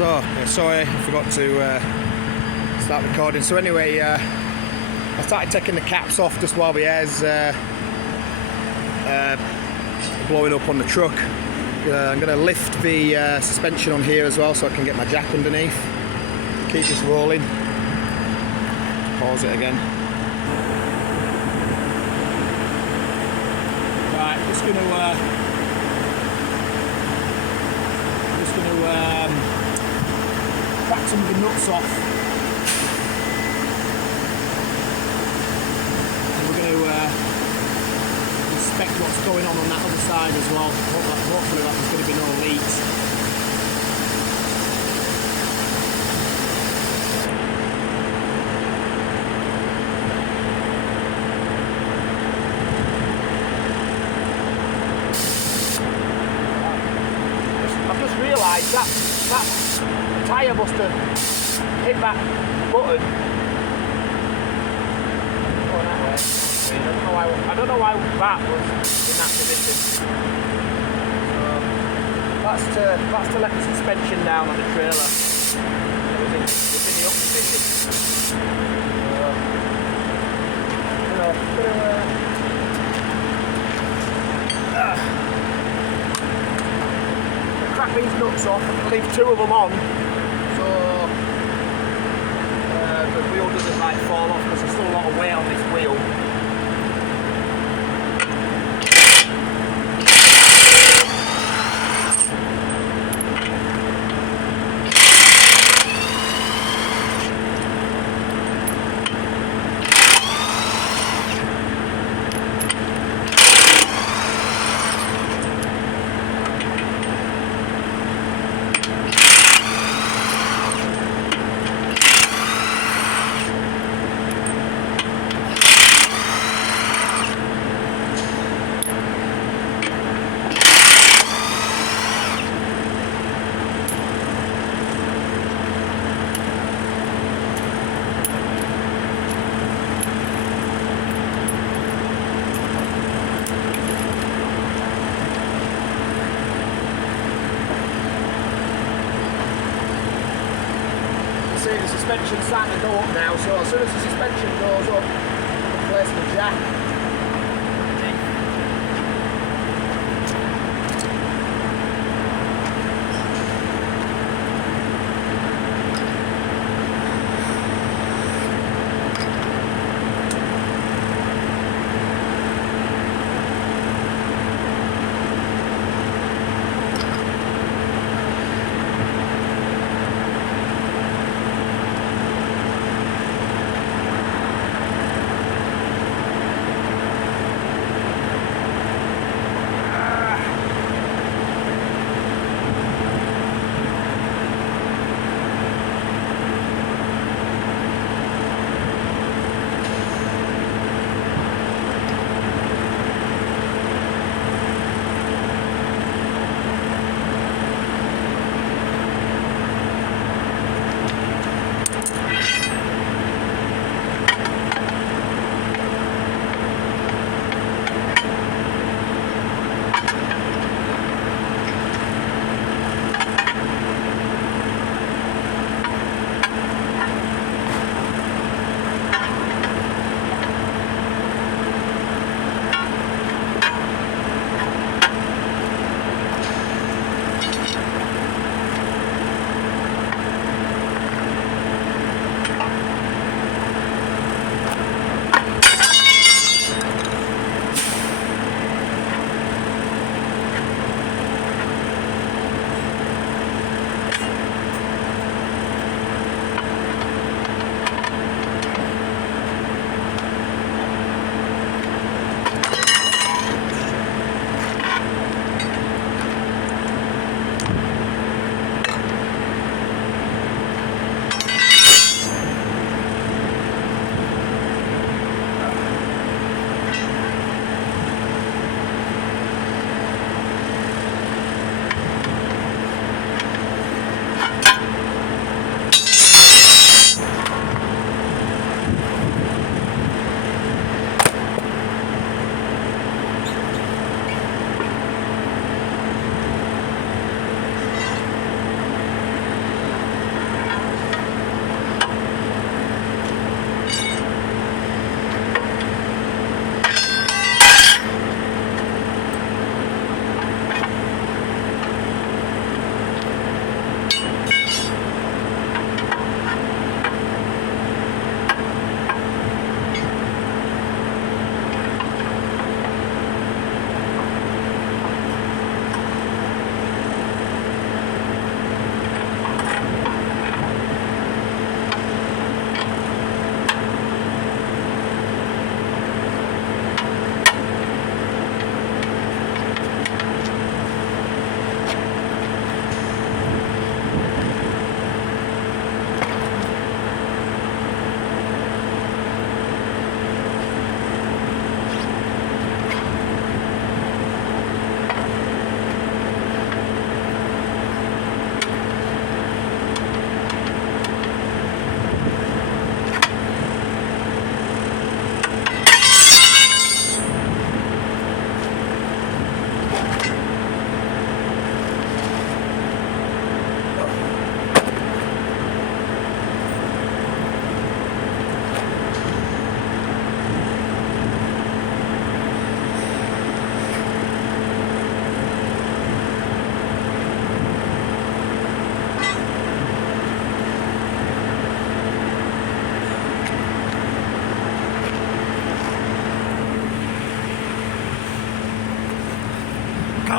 So, sorry, I forgot to start recording. So anyway, I started taking the caps off just while the air's blowing up on the truck. I'm going to lift the suspension on here as well so I can get my jack underneath. Keep this rolling. Pause it again. Right, just going to crack some of the nuts off. And we're going to inspect what's going on that other side as well. Hopefully there's going to be no leaks. I've just realised that tyre must have hit that button. Going that way. I don't know why that was in that position. That's to let the suspension down on the trailer. It was in the up position. Crack these nuts off and leave two of them on, so the wheel doesn't like fall off because there's still a lot of weight on this wheel. See the suspension's starting to go up now, so as soon as the suspension goes up, I'll place the jack.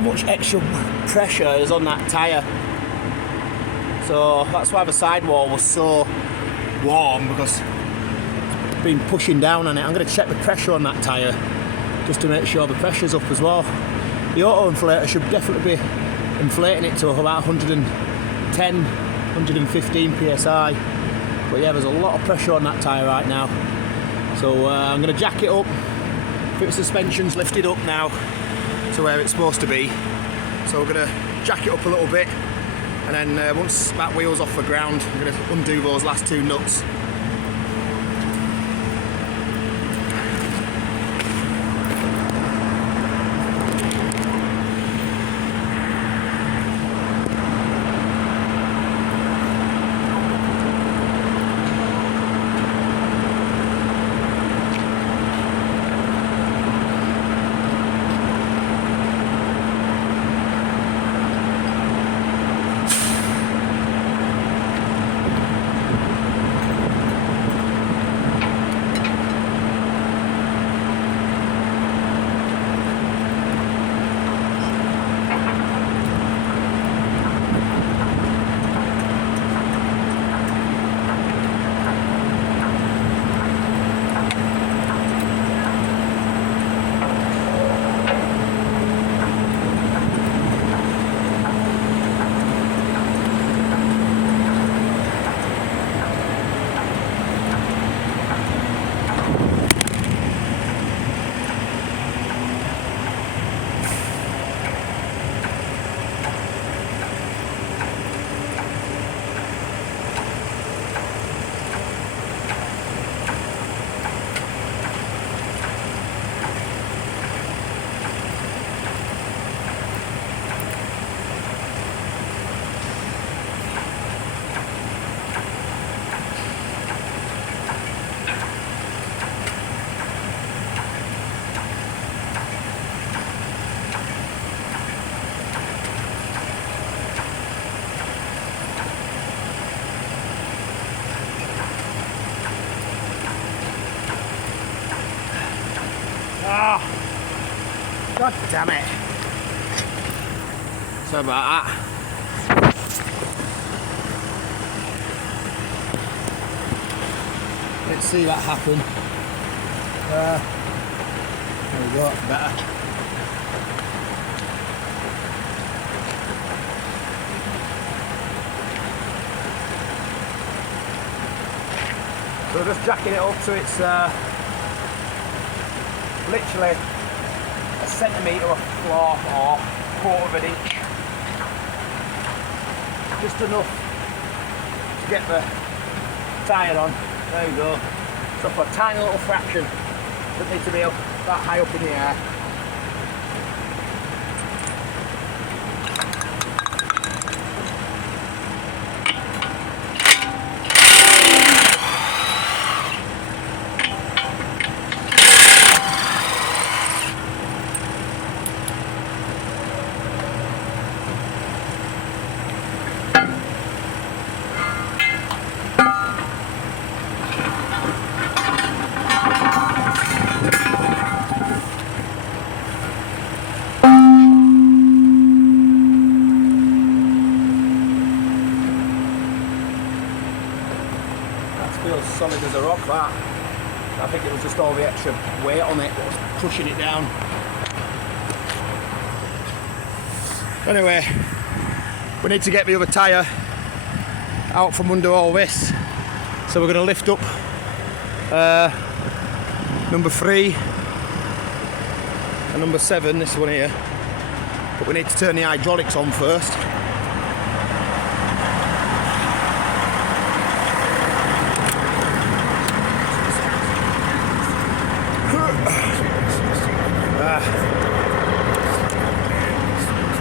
how much extra pressure is on that tyre. So that's why the sidewall was so warm, because it's been pushing down on it. I'm going to check the pressure on that tyre just to make sure the pressure's up as well. The auto inflator should definitely be inflating it to about 110, 115 psi. But yeah, there's a lot of pressure on that tyre right now. So I'm going to jack it up. The suspension's lifted up now to where it's supposed to be. So we're going to jack it up a little bit, and then once that wheel's off the ground, I'm going to undo those last two nuts. God damn it. Sorry about that. Let's see that happen. There we go, that's better. So just jacking it up so it's literally a centimetre off the floor or quarter of an inch. Just enough to get the tyre on. There you go. So for a tiny little fraction, doesn't need to be up that high up in the air. Feels solid as a rock, that. I think it was just all the extra weight on it that was pushing it down. Anyway, we need to get the other tyre out from under all this. So we're going to lift up number 3 and number 7, this one here. But we need to turn the hydraulics on first.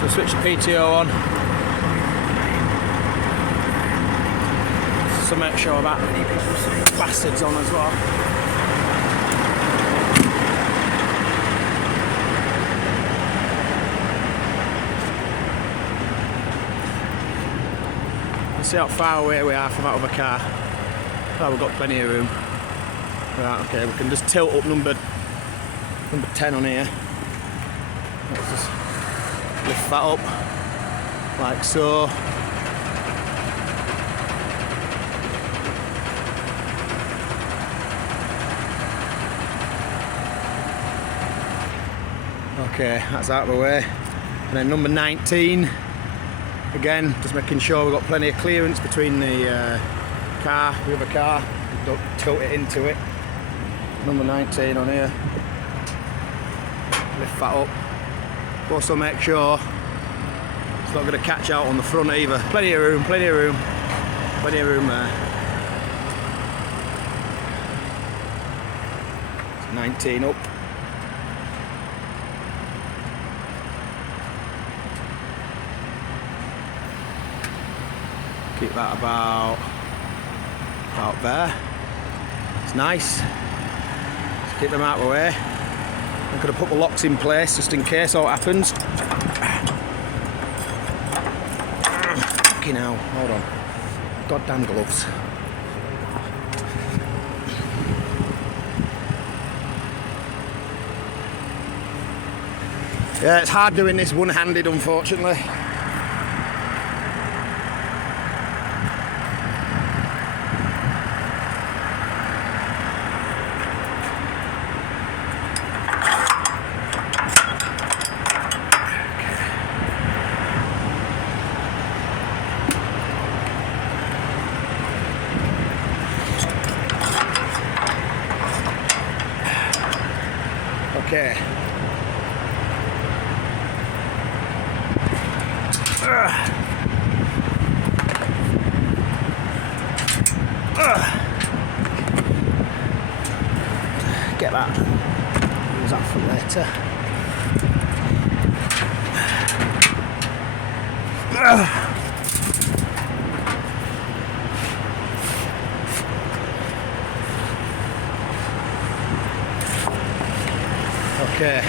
So switch the PTO on. So make sure that bastard's on as well. Let's see how far away we are from that other car. Oh, we've got plenty of room. Right, okay, we can just tilt up number 10 on here. Let's just Lift that up, like so. Okay, that's out of the way. And then number 19, again, just making sure we've got plenty of clearance between the other car, don't tilt it into it. Number 19 on here. Lift that up. Also make sure it's not going to catch out on the front either. Plenty of room there. 19 up. Keep that about there. It's nice. Just keep them out of the way. I'm going to put the locks in place just in case all happens. Fucking hell, hold on. Goddamn gloves. Yeah, it's hard doing this one-handed, unfortunately. Okay. Get that. Use that for later. Okay.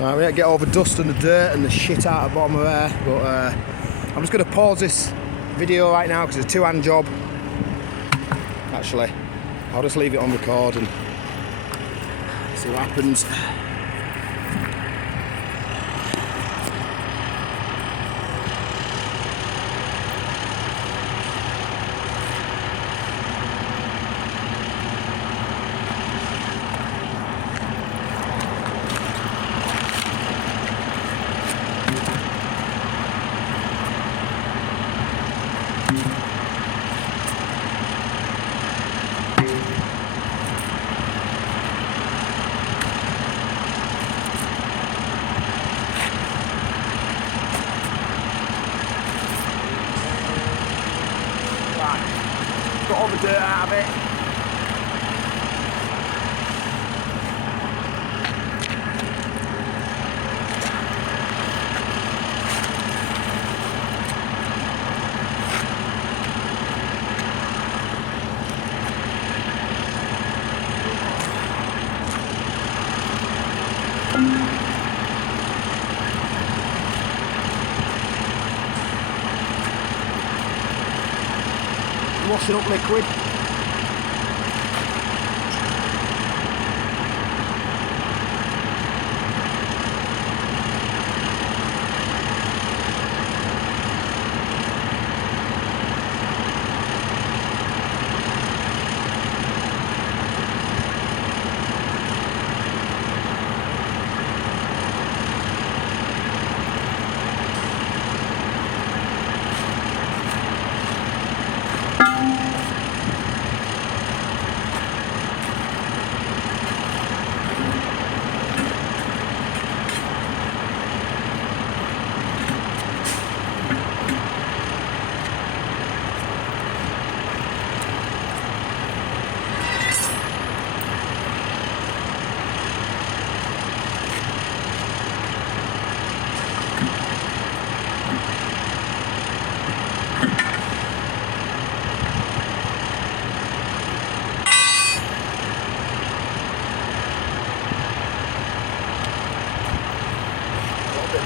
Right, we don't get all the dust and the dirt and the shit out of the bottom of there, but I'm just going to pause this video right now because it's a two-hand job. Actually, I'll just leave it on record and see what happens. Got all the dirt out of it. Washing up liquid.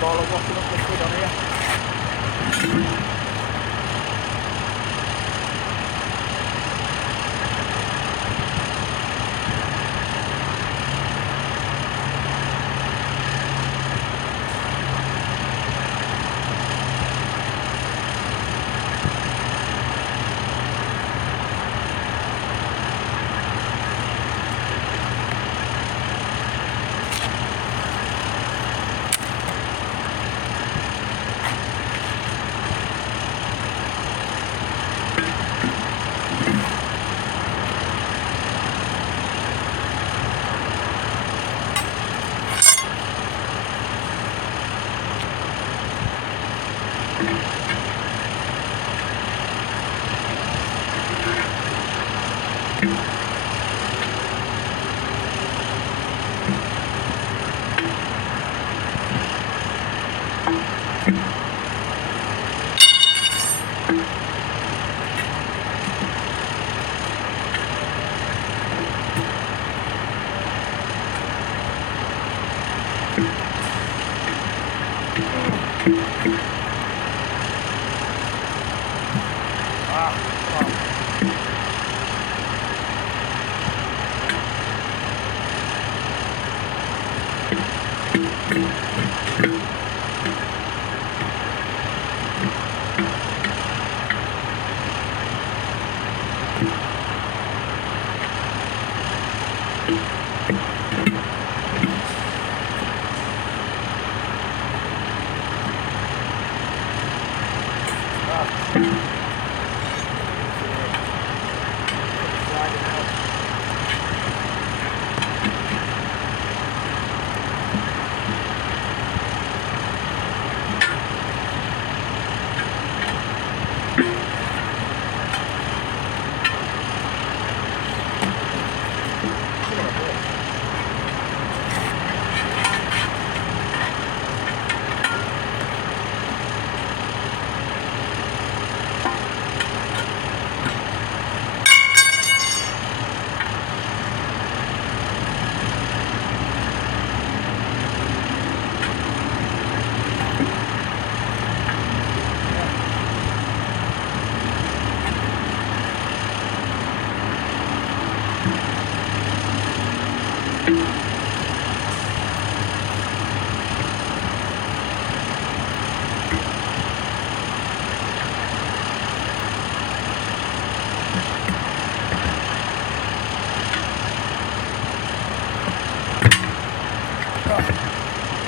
Ball of washing up liquid on here.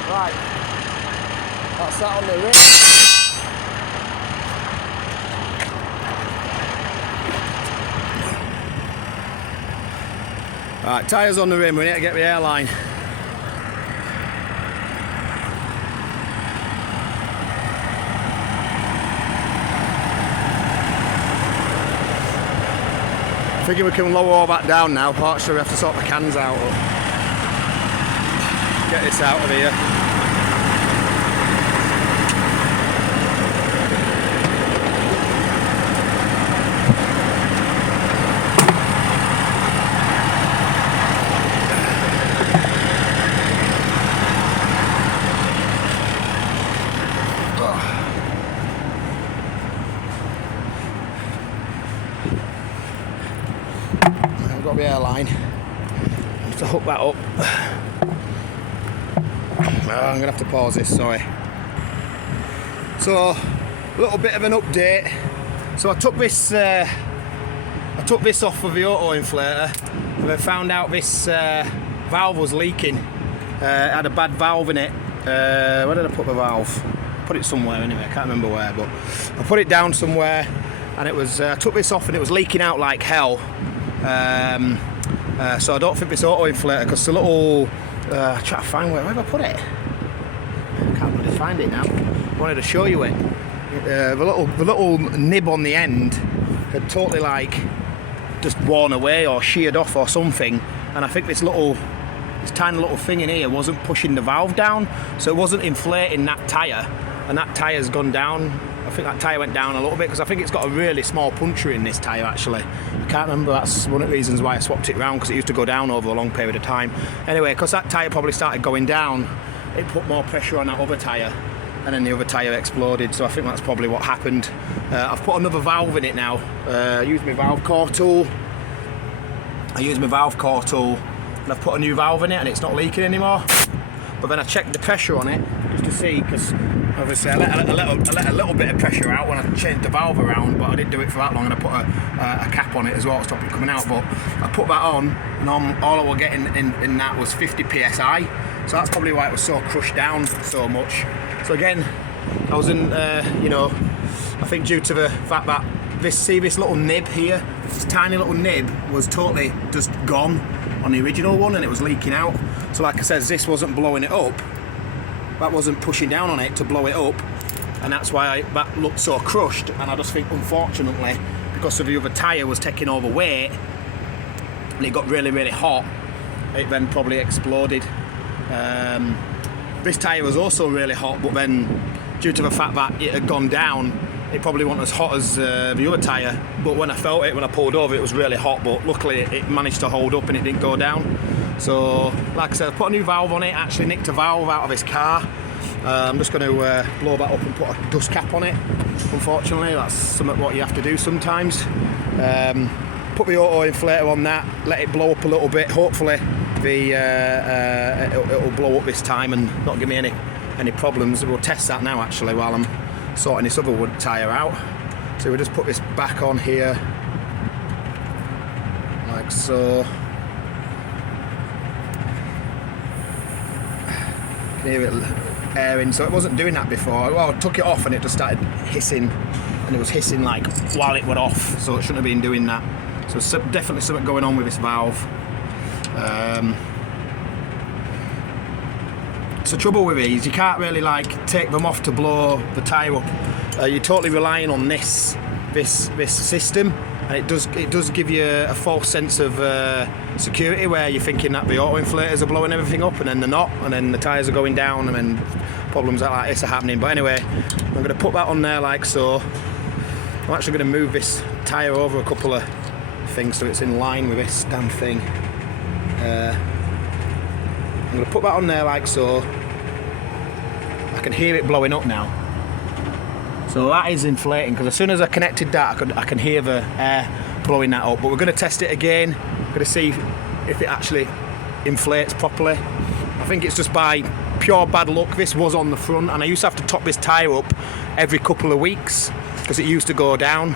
Right, that's that on the rim. Right, tyres on the rim, we need to get the airline. I figure we can lower all that down now, actually we have to sort the cans out. Get this out of here. I've got the airline. Just to hook that up. I'm gonna have to pause this, sorry. So, a little bit of an update. So I took this off of the auto inflator and I found out this valve was leaking. It had a bad valve in it. Where did I put the valve? Put it somewhere anyway, I can't remember where, but I put it down somewhere and it was, I took this off and it was leaking out like hell. So I don't think this auto inflator, because the little, try to find where have I put it? I can't really find it now. I wanted to show you it. The little nib on the end had totally like just worn away or sheared off or something, and I think this tiny little thing in here wasn't pushing the valve down, so it wasn't inflating that tyre, and that tyre's gone down. I think that tyre went down a little bit because I think it's got a really small puncture in this tyre actually. I can't remember, that's one of the reasons why I swapped it around, because it used to go down over a long period of time. Anyway, because that tyre probably started going down, it put more pressure on that other tyre, and then the other tyre exploded, so I think that's probably what happened. I've put another valve in it now. I used my valve core tool, and I've put a new valve in it and it's not leaking anymore. But then I checked the pressure on it just to see, because obviously I let a little bit of pressure out when I changed the valve around, but I didn't do it for that long, and I put a cap on it as well to stop it coming out. But I put that on, and all I was getting in that was 50 psi, so that's probably why it was so crushed down so much. So again, I was in, I think due to the fact that this little nib here, this tiny little nib was totally just gone on the original one, and it was leaking out. So like I said, this wasn't blowing it up, that wasn't pushing down on it to blow it up, and that's why that looked so crushed. And I just think, unfortunately, because of the other tyre was taking all the weight and it got really, really hot, it then probably exploded. This tyre was also really hot, but then due to the fact that it had gone down, it probably wasn't as hot as the other tyre, but when I felt it, when I pulled over, it was really hot, but luckily it managed to hold up and it didn't go down. So like I said, I put a new valve on it, actually nicked a valve out of this car. I'm just going to blow that up and put a dust cap on it. Unfortunately, that's something what you have to do sometimes. Put the auto inflator on that, let it blow up a little bit, hopefully it'll blow up this time and not give me any problems. We'll test that now actually while I'm sorting this other wood tyre out. So we'll just put this back on here like so. You can hear it airing, so it wasn't doing that before. Well, I took it off and it just started hissing, and it was hissing like while it went off, so it shouldn't have been doing that. So definitely something going on with this valve. So trouble with these, you can't really like take them off to blow the tyre up. You're totally relying on this system, and it does give you a false sense of security, where you're thinking that the auto inflators are blowing everything up, and then they're not, and then the tyres are going down, and then problems like this are happening. But anyway, I'm going to put that on there like so. I'm actually going to move this tyre over a couple of things so it's in line with this damn thing. I'm going to put that on there like so. I can hear it blowing up now. So that is inflating, because as soon as I connected that, I can hear the air blowing that up. But we're going to test it again. We're going to see if it actually inflates properly. I think it's just by pure bad luck. This was on the front, and I used to have to top this tyre up every couple of weeks because it used to go down.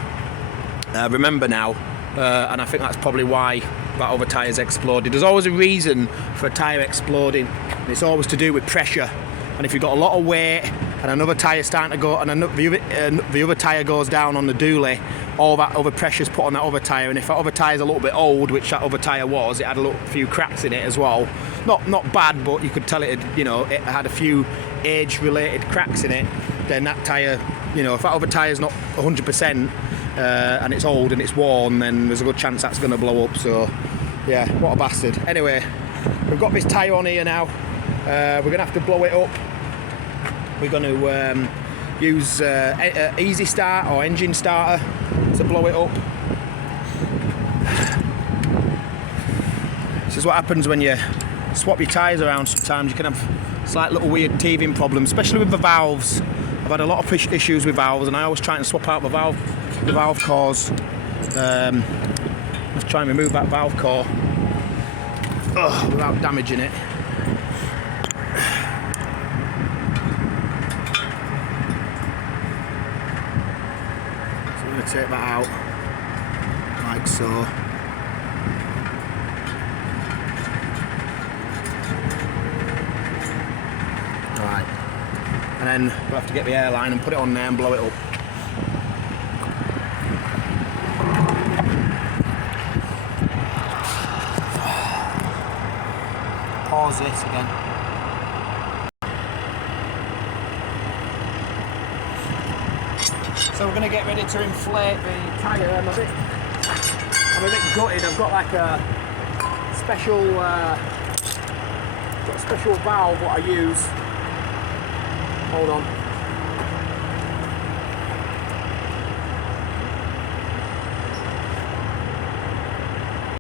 Remember now, and I think that's probably why that other tyre's exploded. There's always a reason for a tyre exploding, and it's always to do with pressure. And if you've got a lot of weight and another tyre starting to go, and the other tyre goes down on the dually, all that other pressure's put on that other tyre. And if that other tyre's a little bit old, which that other tyre was, it had a few cracks in it as well. Not bad, but you could tell it had a few age-related cracks in it. Then that tyre, if that other tyre's not 100% and it's old and it's worn, then there's a good chance that's going to blow up. So yeah, what a bastard. Anyway, we've got this tyre on here now. We're going to have to blow it up. We're going to use easy start or engine starter to blow it up. This is what happens when you swap your tyres around. Sometimes you can have slight little weird teething problems, especially with the valves. I've had a lot of issues with valves, and I always try and swap out the valve cores. Let's try and remove that valve core without damaging it. Take that out like so. Right, and then we'll have to get the airline and put it on there and blow it up. Pause this again. So we're going to get ready to inflate the tyre. I'm a bit gutted. I've got like a special valve what I use. Hold on.